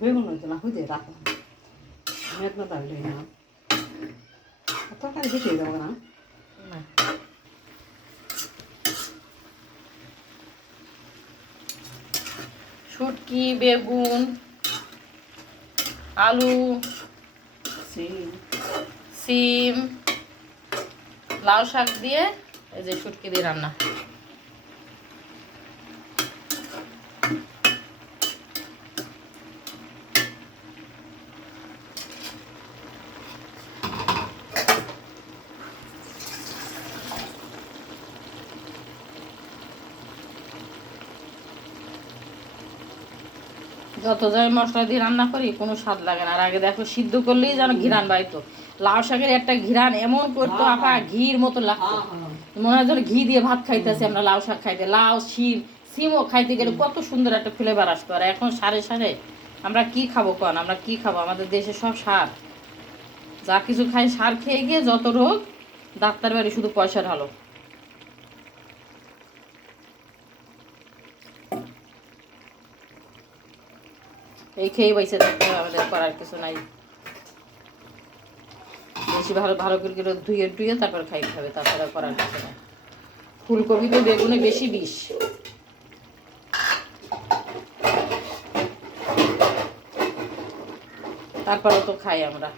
বেগুন হইতো না হইতে রাখলাম মেঘনা তাহলে না তরকারি বেশি হয়ে যাবে না শুটকি বেগুন আলু সিম লাউ শাক দিয়ে এই যে শুটকি দিয়ে রান্না। যত যাই মশলা দিয়ে রান্না করি কোনো স্বাদ লাগে না। আর আগে দেখো সিদ্ধ করলেই যেন ঘিরান বাইতো। লাউ শাকের একটা ঘিরান এমন করতো আপা, ঘির মতো লাগতো, মনে হয় যেন ঘি দিয়ে ভাত খাইতেছি আমরা। লাউ শাক খাইতে, লাউ সিমও খাইতে গেলে কত সুন্দর একটা ফ্লেভার আসতো। আর এখন সারে সারে আমরা কি খাবো কন? আমরা কি খাবো? আমাদের দেশে সব সার, যা কিছু খাই সার খেয়ে গিয়ে যত রোগ। ডাক্তার বাড়ি শুধু পয়সা ঢালো। এই খেয়ে বাইসে থাকতে হবে, আমাদের করার কিছু নাই। বেশি ভালো ভালো করে ধুয়ে তারপর খাইতে হবে, তাছাড়া করার কিছু নাই। ফুলকপিতে বেগুনে বেশি বিষ। তারপরে তো খাই আমরা।